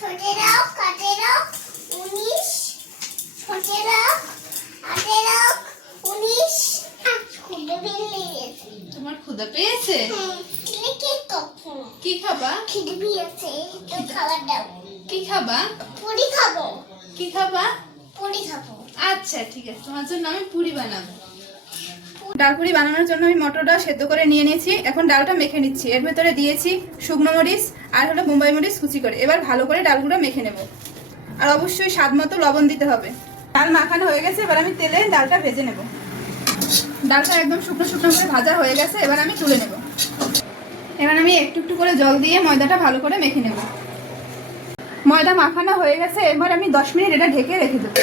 17 18 19 17 18 19 খুদে পেয়েছে। তোমার ক্ষুধা পেয়েছে? কি খাবা? খিদে পেয়েছে, তো খাবার দাও। কি খাবা? পুরি খাবো। কি খাবা? পুরি খাবো। আচ্ছা ঠিক আছে, তোমার জন্য আমি পুরি বানাবো। ডাল পুরি বানানোর জন্য আমি মটরটা সেদ্ধ করে নিয়ে নিয়েছি। এখন ডালটা মেখে নিচ্ছি। এর ভেতরে দিয়েছি শুকনো মরিচ আর হলো বোম্বাই মরিচ কুচি করে। এবার ভালো করে ডালগুলো মেখে নেব। আর অবশ্যই স্বাদ মতো লবণ দিতে হবে। ডাল মাখানো হয়ে গেছে, এবার আমি তেলে ডালটা ভেজে নেব। ডালটা একদম শুকনো শুকনো করে ভাজা হয়ে গেছে, এবার আমি তুলে নেব। এবার আমি একটু একটু করে জল দিয়ে ময়দাটা ভালো করে মেখে নেব। ময়দা মাখানো হয়ে গেছে, এবার আমি 10 মিনিট এটা ঢেকে রেখে দেবো।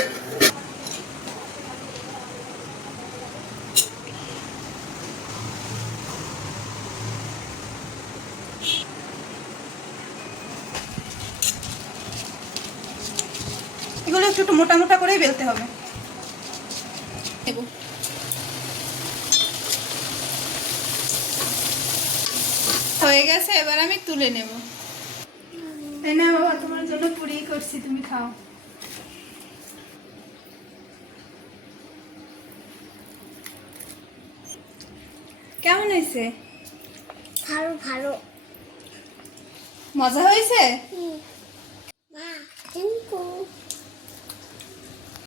এগুলো একটু একটু মোটা মোটা করেই বেলতে হবে। হয়ে গেছে, এবার আমি তুলে নেব। এই না বাবা, তোমার জন্য পুরি করছি, তুমি খাও। কেমন হয়েছে? ভালো ভালো। মজা হয়েছে? মা, থ্যাংক ইউ।